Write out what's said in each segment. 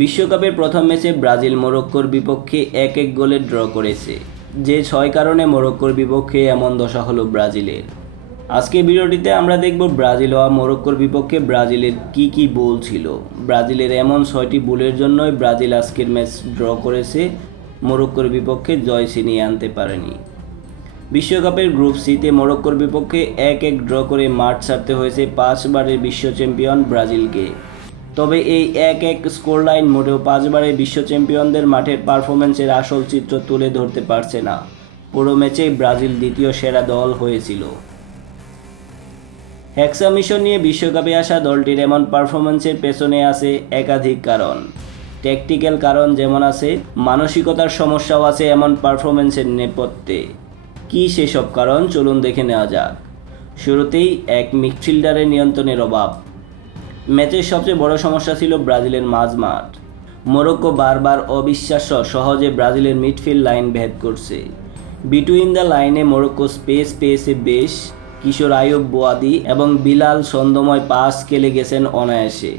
বিশ্বকাপের প্রথম ম্যাচে ব্রাজিল মরক্কোর বিপক্ষে 1-1 গোলে ড্র করেছে, যে 6 কারণে মরক্কোর বিপক্ষে এমন দশা হলো ব্রাজিলের। আজকের ভিডিওটিতে আমরা দেখব ব্রাজিল ও মরক্কোর বিপক্ষে ব্রাজিলের কি ভুল ছিল। ব্রাজিলের এমন 6টি ভুলের জন্যই ব্রাজিল আজকের ম্যাচ ড্র করেছে, মরক্কোর বিপক্ষে জয় ছিনিয়ে আনতে পারেনি। বিশ্বকাপের গ্রুপ সিতে মরক্কোর বিপক্ষে 1-1 ড্র করে মাঠ ছাড়তে হয়েছে 5 বারের বিশ্ব চ্যাম্পিয়ন ব্রাজিলকে। তবে এই 1-1 স্কোরলাইন মোটেও 5 বারের বিশ্ব চ্যাম্পিয়নদের মাঠের পারফরম্যান্সের আসল চিত্র তুলে ধরতে পারছে না। পুরো ম্যাচেই ব্রাজিল দ্বিতীয় সেরা দল হয়েছিল। হেক্সা মিশন নিয়ে বিশ্বকাপে আসা দলটির এমন পারফরম্যান্সের পেছনে আছে একাধিক কারণ। ট্যাকটিক্যাল কারণ যেমন আছে, মানসিকতার সমস্যাও আছে এমন পারফরম্যান্সের নেপথ্যে। কী সেসব কারণ চলুন দেখে নেওয়া যাক। শুরুতেই এক মিডফিল্ডারের নিয়ন্ত্রণের অভাব। ম্যাচের সবচেয়ে বড় সমস্যা ছিল ব্রাজিলের মাঝমাঠ। মরক্কো বারবার অবিশ্বাস্য সহজে ব্রাজিলের মিডফিল্ড লাইন ভেদ করছে। বিটুইন দ্য লাইনে মরক্কো স্পেস পেয়েছে বেশ। কিশোর আয়ুব বোয়াদি এবং বিলাল ছন্দময় পাস খেলে গেছেন অনায়াসে।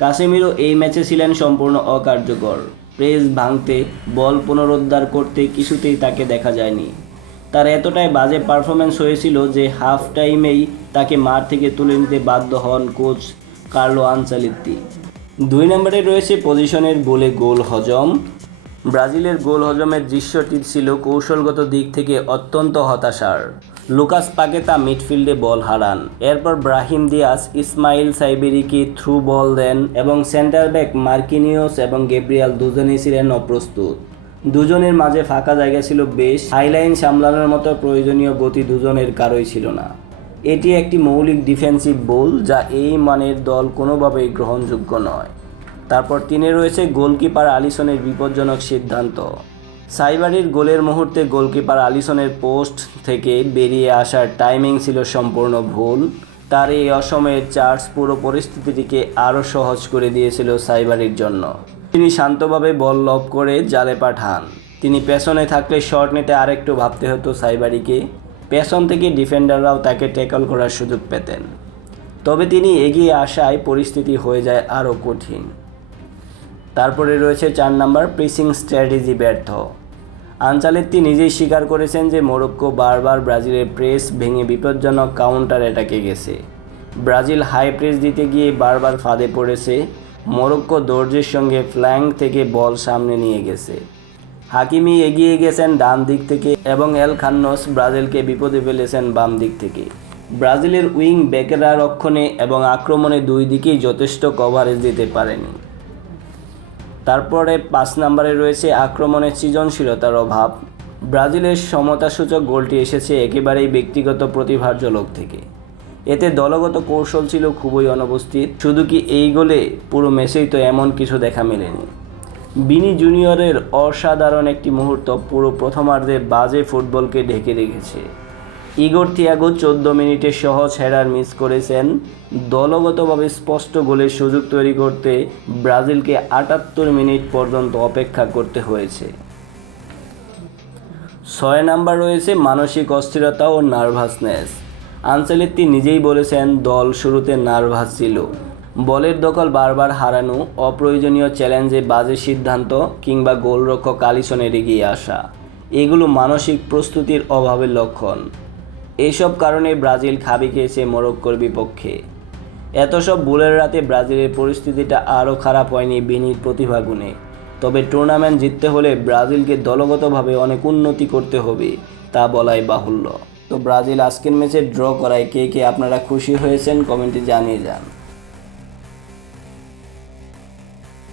কাসেমিরো এই ম্যাচে ছিলেন সম্পূর্ণ অকার্যকর। প্রেস ভাঙতে, বল পুনরুদ্ধার করতে কিছুতেই তাকে দেখা যায়নি। তার এতটাই বাজে পারফরম্যান্স হয়েছিল যে হাফ টাইমেই তাকে মাঠ থেকে তুলে নিতে বাধ্য হন কোচ কার্লো আনচেলত্তি। 2 নম্বরে রয়েছে পজিশনের বলে গোল হজম। ব্রাজিলের গোল হজমের দৃশ্যটি ছিল কৌশলগত দিক থেকে অত্যন্ত হতাশার। লুকাস পাকেতা মিডফিল্ডে বল হারান, এরপর ব্রাহিম দিয়াস ইসমাইল সাইবেরিকে থ্রু বল দেন এবং সেন্টার ব্যাক মার্কিনিওস এবং গ্যাব্রিয়েল দুজনেই ছিলেন অপ্রস্তুত। দুজনের মাঝে ফাঁকা জায়গা ছিল বেশ, হাইলাইন সামলানোর মতো প্রয়োজনীয় গতি দুজনের কারোই ছিল না। এটি একটি মৌলিক ডিফেন্সিভ ভুল, যা এই মানের দল কোনোভাবেই গ্রহণযোগ্য নয়। তারপর 3-এ রয়েছে গোলকিপার আলিসনের বিপজ্জনক সিদ্ধান্ত। সাইবারির গোলের মুহূর্তে গোলকিপার আলিসনের পোস্ট থেকে বেরিয়ে আসার টাইমিং ছিল সম্পূর্ণ ভুল। তার এই অসময়ের চার্জ পুরো পরিস্থিতিটিকে আরও সহজ করে দিয়েছিল সাইবারির জন্য। তিনি শান্তভাবে বল লব করে জালে পাঠান। তিনি পেছনে থাকলে শট নিতে আরেকটু ভাবতে হতো সাইবারিকে। পেছন থেকে ডিফেন্ডাররাও তাকে ট্যাকল করার সুযোগ পেতেন। তবে তিনি এগিয়ে আসায় পরিস্থিতি হয়ে যায় আরও কঠিন। তারপরে রয়েছে 4 নম্বর, প্রেসিং স্ট্র্যাটেজি ব্যর্থ। আনচেলত্তি নিজেই স্বীকার করেছেন যে মরক্কো বারবার ব্রাজিলের প্রেস ভেঙে বিপজ্জনক কাউন্টার অ্যাটাকে গেছে। ব্রাজিল হাই প্রেস দিতে গিয়ে বারবার ফাঁদে পড়েছে। মরক্কো দৌড়ের সঙ্গে ফ্ল্যাঙ্ক থেকে বল সামনে নিয়ে গেছে। হাকিমি এগিয়ে গেছেন ডান দিক থেকে এবং এল খান্নোস ব্রাজিলকে বিপদে ফেলেছেন বাম দিক থেকে। ব্রাজিলের উইং ব্যাকেরা রক্ষণে এবং আক্রমণে দুই দিকেই যথেষ্ট কভারেজ দিতে পারেনি। তারপরে 5 নম্বরে রয়েছে আক্রমণের সৃজনশীলতার অভাব। ব্রাজিলের সমতাসূচক গোলটি এসেছে একেবারেই ব্যক্তিগত প্রতিভার ঝলক থেকে। এতে দলগত কৌশল ছিল খুবই অনুপস্থিত। শুধু কি এই গোলে, পুরো ম্যাচেই তো এমন কিছু দেখা মেলেনি। বিনি জুনিয়রের অসাধারণ একটি মুহূর্ত পুরো প্রথমার্ধে বাজে ফুটবলকে ঢেকে রেখেছে। ইগোর থিয়াগো 14 মিনিটে সহজ হেডার মিস করেছেন। দলগতভাবে স্পষ্ট গোলের সুযোগ তৈরি করতে ব্রাজিলকে 78 মিনিট পর্যন্ত অপেক্ষা করতে হয়েছে। 6 নম্বর রয়েছে মানসিক অস্থিরতা ও নার্ভাসনেস। আনচেলত্তি নিজেই বলেছেন দল শুরুতে নার্ভাস ছিল। বলের দখল বারবার হারানো, অপ্রয়োজনীয় চ্যালেঞ্জে বাজে সিদ্ধান্ত কিংবা গোলরক্ষক আলিসনের এগিয়ে আসা, এগুলো মানসিক প্রস্তুতির অভাবের লক্ষণ। এইসব কারণে ব্রাজিল খাবি খেয়েছে মরক্কোর বিপক্ষে। এত সব ভুলের রাতে ব্রাজিলের পরিস্থিতিটা আরও খারাপ হয়নি বিনির প্রতিভা গুণে। তবে টুর্নামেন্ট জিততে হলে ব্রাজিলকে দলগতভাবে অনেক উন্নতি করতে হবে, তা বলাই বাহুল্য। তো ব্রাজিল আজকের ম্যাচে ড্র করায় কে আপনারা খুশি হয়েছেন কমেন্টে জানিয়ে যান।